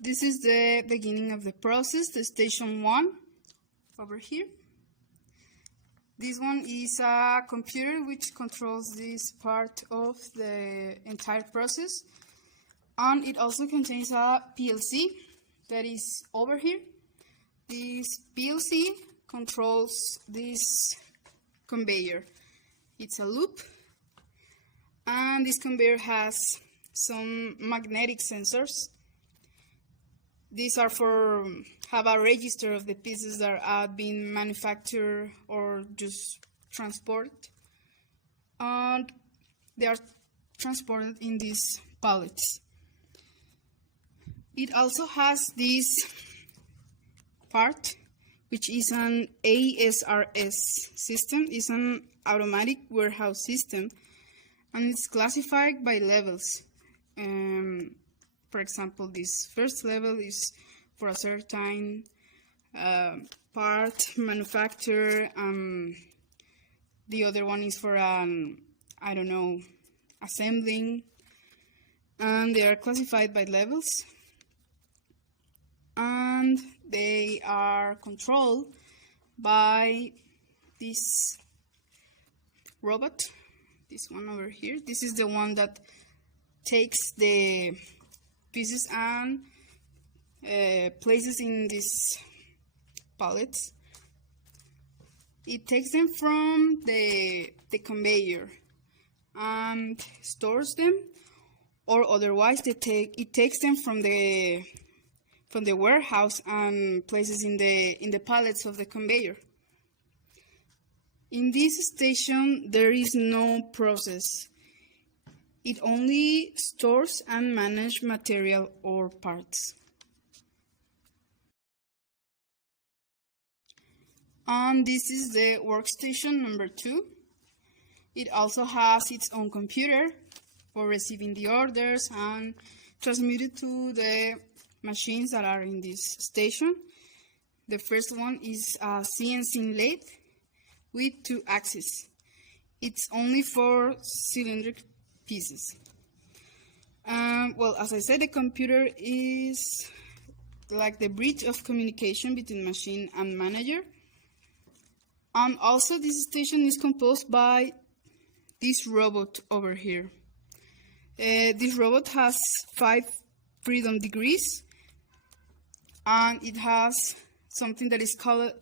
This is the beginning of the process, the station 1 over here. This one is a computer which controls this part of the entire process, and it also contains a PLC that is over here. This PLC controls this conveyor. It's a loop, and this conveyor has some magnetic sensors. These are for have a register of the pieces that are being manufactured or just transported, and they are transported in these pallets. It also has this part, which is an ASRS system. It's an automatic warehouse system, and it's classified by levels. For example, this first level is for a certain part manufacturer. The other one is for I don't know, assembling, and they are classified by levels, and they are controlled by this robot, this one over here. This is the one that takes the pieces and places in these pallets. It takes them from the conveyor and stores them, or otherwise it takes them from the warehouse and places in the pallets of the conveyor. In this station there is no process. It only stores and manages material or parts. And this is the workstation number 2. It also has its own computer for receiving the orders and transmitted to the machines that are in this station. The first one is a CNC lathe with 2 axes. It's only for cylindrical pieces. Well, as I said, the computer is like the bridge of communication between machine and manager. And also this station is composed by this robot over here. This robot has 5 freedom degrees, and it has something that is called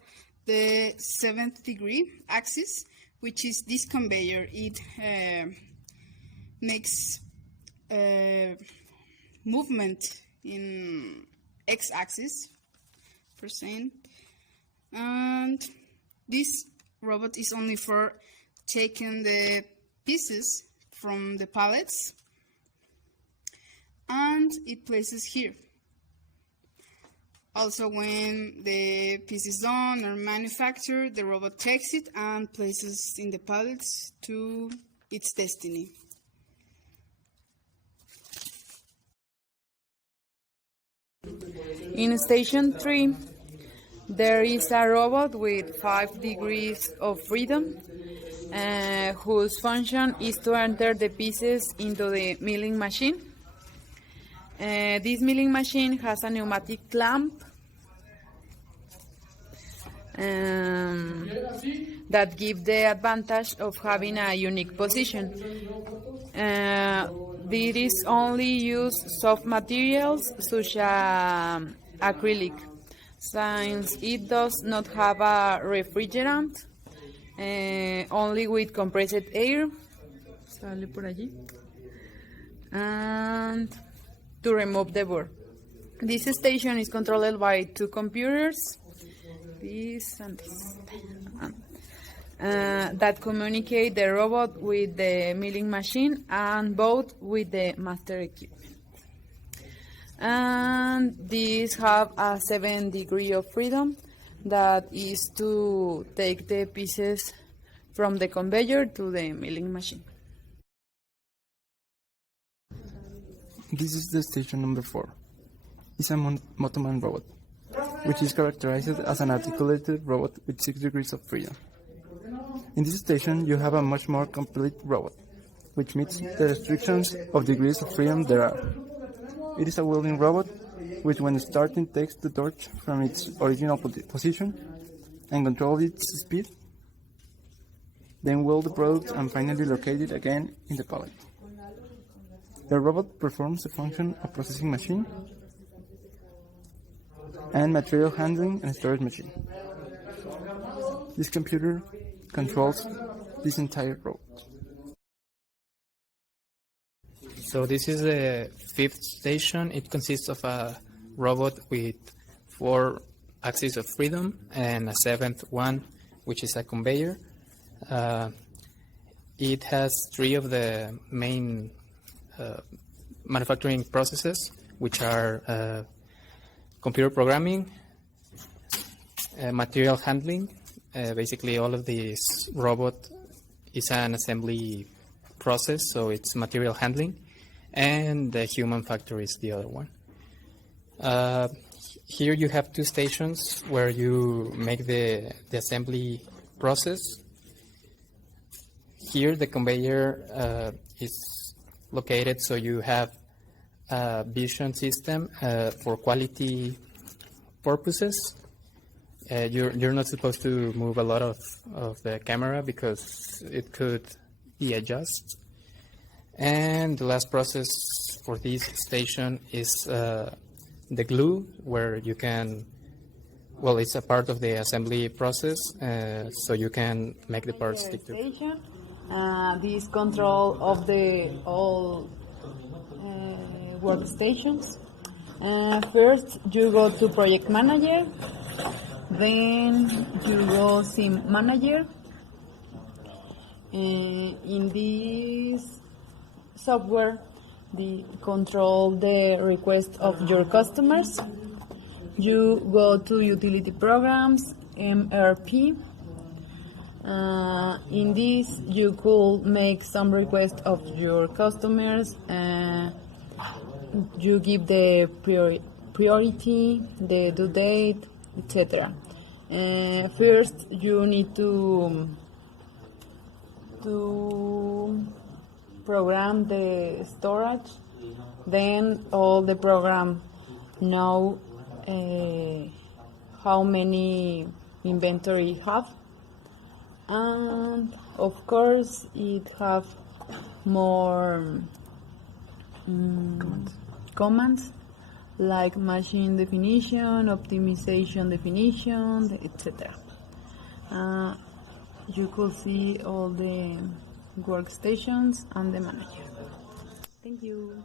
the 7th degree axis, which is this conveyor. It makes movement in x-axis %, and this robot is only for taking the pieces from the pallets, and it places here. Also, when the piece is done or manufactured, the robot takes it and places in the pallets to its destiny. In station 3, there is a robot with 5 degrees of freedom, whose function is to enter the pieces into the milling machine. This milling machine has a pneumatic clamp that gives the advantage of having a unique position. It is only use soft materials such as acrylic, since it does not have a refrigerant, only with compressed air. Sale por allí. And to remove the board. This station is controlled by 2 computers, this and this, that communicate the robot with the milling machine and both with the master equipment. And these have a 7 degree of freedom, that is to take the pieces from the conveyor to the milling machine. This is the station number 4. It's a Motoman robot, which is characterized as an articulated robot with 6 degrees of freedom. In this station, you have a much more complete robot, which meets the restrictions of degrees of freedom there are. It is a welding robot which when starting takes the torch from its original position and controls its speed, then weld the product and finally locate it again in the pallet. The robot performs the function of processing machine and material handling and storage machine. This computer controls this entire robot. So this is the fifth station. It consists of a robot with 4 axes of freedom and a 7th one, which is a conveyor. It has 3 of the main manufacturing processes, which are computer programming, material handling. Basically, all of this robot is an assembly process, so it's material handling, and the human factor is the other one. Here you have 2 stations where you make the assembly process. Here the conveyor is located, so you have a vision system for quality purposes. You're not supposed to move a lot of the camera because it could be adjusted. And the last process for this station is the glue, where you can, well, it's a part of the assembly process, so you can make the parts stick together. This control of the all workstations. First, you go to Project Manager, then you go CIM Manager. In this software, control the request of your customers. You go to Utility Programs, MRP. In this, you could make some requests of your customers. You give the priority, the due date, etc. First, you need to program the storage. Then all the program know how many inventory you have. And of course, it have more commands like machine definition, optimization definition, etc. You could see all the workstations and the manager. Thank you.